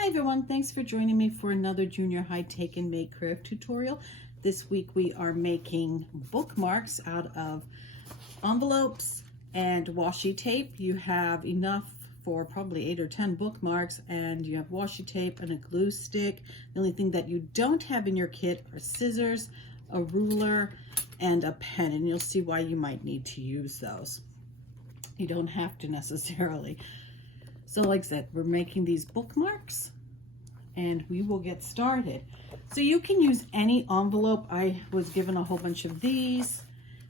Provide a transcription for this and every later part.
Hi everyone, thanks for joining me for another junior high take and make craft tutorial. This week we are making bookmarks out of envelopes and washi tape. You have enough for probably 8 or 10 bookmarks, and you have washi tape and a glue stick. The only thing that you don't have in your kit are scissors, a ruler, and a pen, and you'll see why you might need to use those. You don't have to necessarily. So like I said, we're making these bookmarks and we will get started. So you can use any envelope. I was given a whole bunch of these,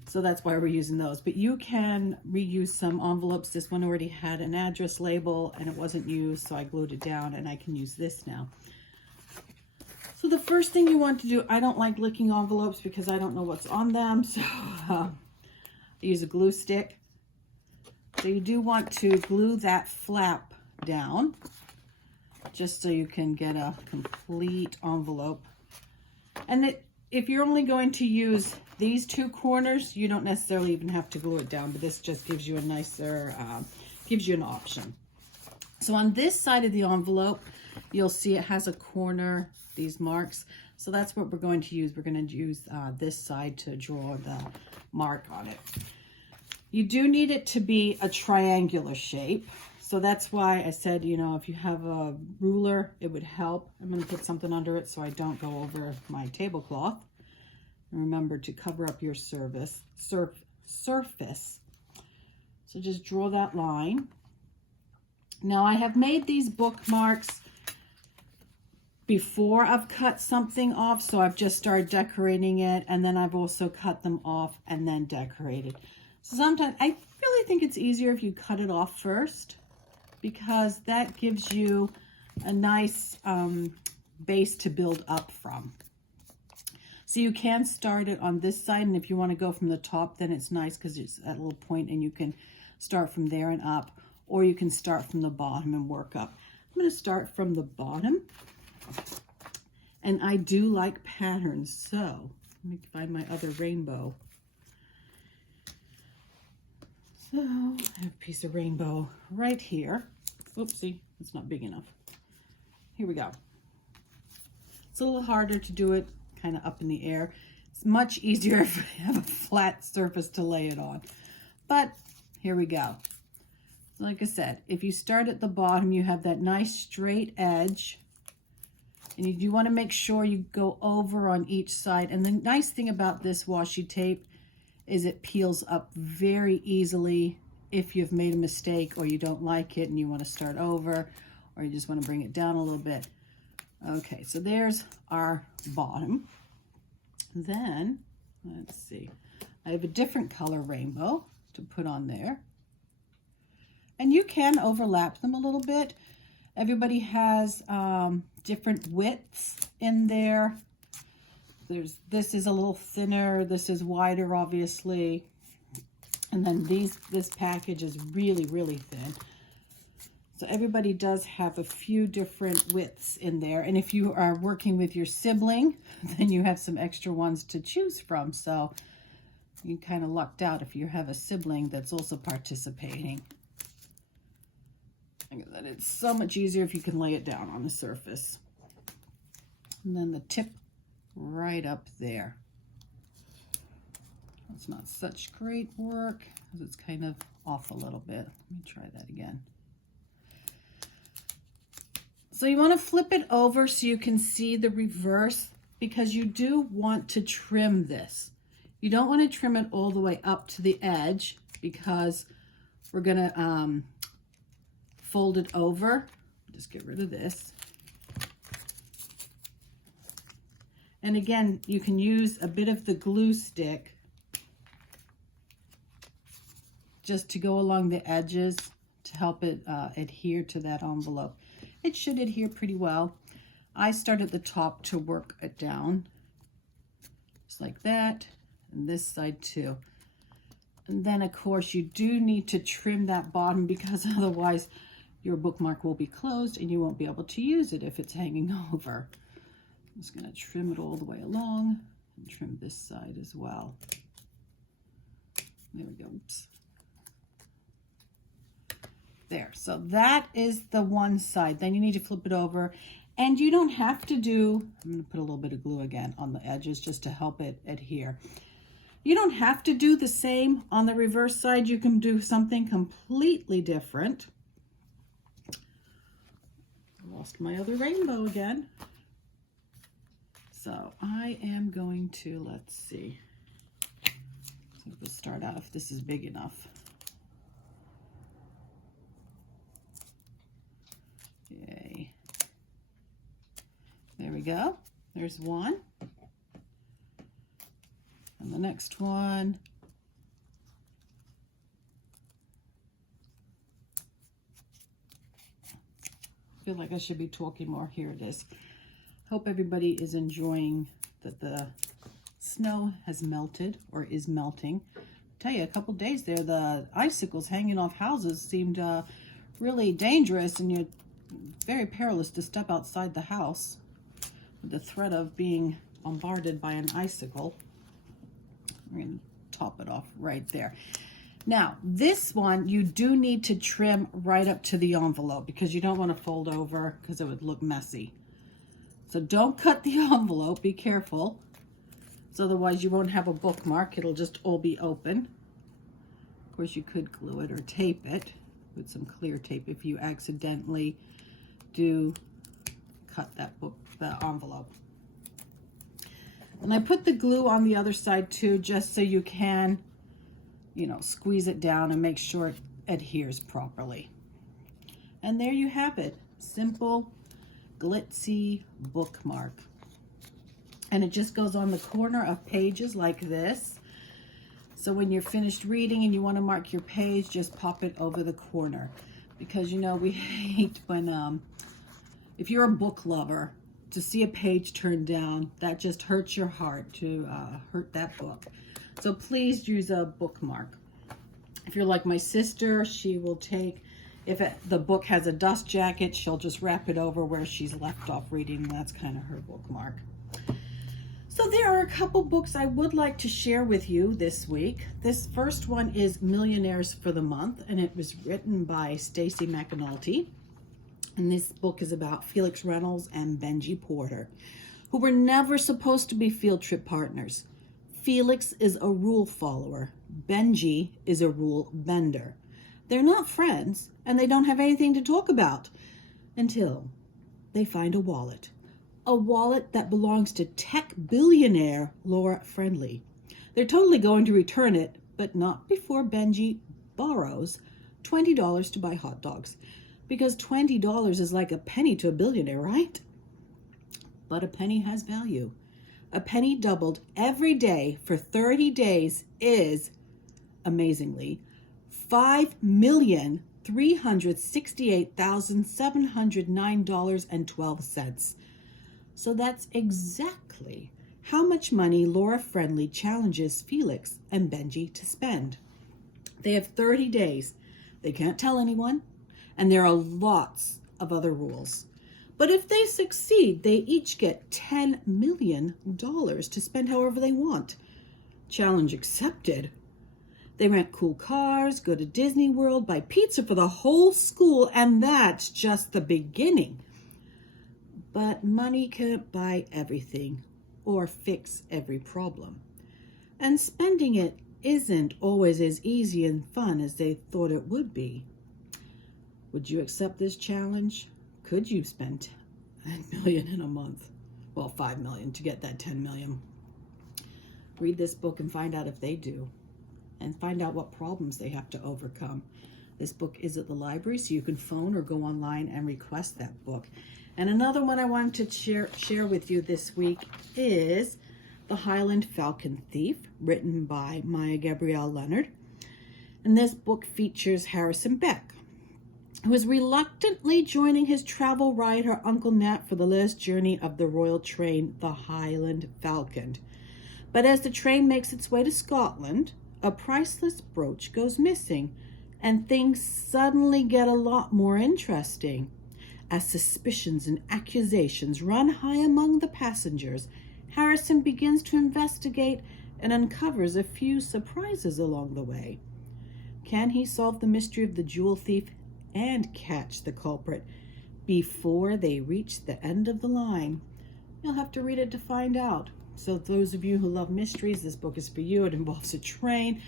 so that's why we're using those. But you can reuse some envelopes. This one already had an address label and it wasn't used, so I glued it down and I can use this now. So the first thing you want to do, I don't like licking envelopes because I don't know what's on them, so I use a glue stick. So you do want to glue that flap down just so you can get a complete envelope. And if you're only going to use these two corners, you don't necessarily even have to glue it down, but this just gives you a nicer, gives you an option. So on this side of the envelope, you'll see it has a corner, these marks. So that's what we're going to use. We're going to use this side to draw the mark on it. You do need it to be a triangular shape. So that's why I said, you know, if you have a ruler, it would help. I'm going to put something under it so I don't go over my tablecloth. And remember to cover up your surface. So just draw that line. Now I have made these bookmarks before I've cut something off. So I've just started decorating it, and then I've also cut them off and then decorated. So sometimes I really think it's easier if you cut it off first, because that gives you a nice base to build up from. So you can start it on this side, and if you want to go from the top, then it's nice because it's at a little point and you can start from there and up, or you can start from the bottom and work up. I'm going to start from the bottom, and I do like patterns, so let me find my other rainbow. So I have a piece of rainbow right here. Oopsie, it's not big enough. Here we go. It's a little harder to do it kind of up in the air. It's much easier if you have a flat surface to lay it on. But here we go. Like I said, if you start at the bottom, you have that nice straight edge. And you do want to make sure you go over on each side. And the nice thing about this washi tape is it peels up very easily if you've made a mistake or you don't like it and you want to start over, or you just want to bring it down a little bit. Okay, so there's our bottom. Then, let's see, I have a different color rainbow to put on there. And you can overlap them a little bit. Everybody has different widths in there. This is a little thinner, this is wider, obviously. And then this package is really, really thin. So everybody does have a few different widths in there. And if you are working with your sibling, then you have some extra ones to choose from. So you kind of lucked out if you have a sibling that's also participating. And it's so much easier if you can lay it down on the surface. And then the tip right up there. It's not such great work because it's kind of off a little bit. Let me try that again. So you want to flip it over so you can see the reverse, because you do want to trim this. You don't want to trim it all the way up to the edge because we're going to fold it over. Just get rid of this. And again, you can use a bit of the glue stick just to go along the edges to help it adhere to that envelope. It should adhere pretty well. I start at the top to work it down, just like that, and this side too. And then of course you do need to trim that bottom, because otherwise your bookmark will be closed and you won't be able to use it if it's hanging over. I'm just going to trim it all the way along and trim this side as well. There we go. Oops. There, so that is the one side. Then you need to flip it over, and you don't have to do, I'm going to put a little bit of glue again on the edges just to help it adhere. You don't have to do the same on the reverse side. You can do something completely different. I lost my other rainbow again. So I am going to, let's see. So we'll start out if this is big enough. Yay. There we go. There's one. And the next one. I feel like I should be talking more. Here it is. Hope everybody is enjoying that the snow has melted or is melting. I tell you, a couple days there, the icicles hanging off houses seemed really dangerous, and you're very perilous to step outside the house with the threat of being bombarded by an icicle. I'm going to top it off right there. Now, this one, you do need to trim right up to the envelope because you don't want to fold over because it would look messy. So don't cut the envelope, be careful. So otherwise you won't have a bookmark, it'll just all be open. Of course, you could glue it or tape it with some clear tape if you accidentally do cut the envelope. And I put the glue on the other side too, just so you can, you know, squeeze it down and make sure it adheres properly. And there you have it. Simple, glitzy bookmark. And it just goes on the corner of pages like this. So when you're finished reading and you want to mark your page, just pop it over the corner. Because, you know, we hate when, if you're a book lover, to see a page turned down, that just hurts your heart to hurt that book. So please use a bookmark. If you're like my sister, she will take, if the book has a dust jacket, she'll just wrap it over where she's left off reading. That's kind of her bookmark. So there are a couple books I would like to share with you this week. This first one is Millionaires for the Month, and it was written by Stacy McAnulty. And this book is about Felix Reynolds and Benji Porter, who were never supposed to be field trip partners. Felix is a rule follower. Benji is a rule bender. They're not friends, and they don't have anything to talk about until they find a wallet. A wallet that belongs to tech billionaire Laura Friendly. They're totally going to return it, but not before Benji borrows $20 to buy hot dogs. Because $20 is like a penny to a billionaire, right? But a penny has value. A penny doubled every day for 30 days is, amazingly, $5,368,709.12. So that's exactly how much money Laura Friendly challenges Felix and Benji to spend. They have 30 days. They can't tell anyone, and there are lots of other rules. But if they succeed, they each get $10 million to spend however they want. Challenge accepted. They rent cool cars, go to Disney World, buy pizza for the whole school, and that's just the beginning. But money can't buy everything or fix every problem. And spending it isn't always as easy and fun as they thought it would be. Would you accept this challenge? Could you spend $10 million in a month? Well, $5 million to get that $10 million. Read this book and find out if they do, and find out what problems they have to overcome. This book is at the library, so you can phone or go online and request that book. And another one I wanted to share with you this week is The Highland Falcon Thief, written by Maya Gabrielle Leonard. And this book features Harrison Beck, who is reluctantly joining his travel rider Uncle Nat for the last journey of the royal train, the Highland Falcon. But as the train makes its way to Scotland, a priceless brooch goes missing, and things suddenly get a lot more interesting. As suspicions and accusations run high among the passengers, Harrison begins to investigate and uncovers a few surprises along the way. Can he solve the mystery of the jewel thief and catch the culprit before they reach the end of the line. You'll have to read it to find out. So those of you who love mysteries, this book is for you. It involves a train,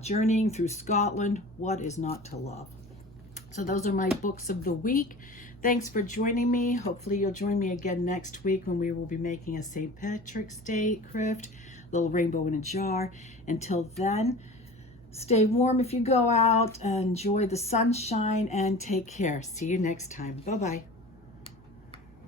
journeying through Scotland. What is not to love? So those are my books of the week. Thanks for joining me. Hopefully you'll join me again next week when we will be making a St. Patrick's Day craft, little rainbow in a jar. Until then, stay warm if you go out, enjoy the sunshine, and take care. See you next time. Bye-bye.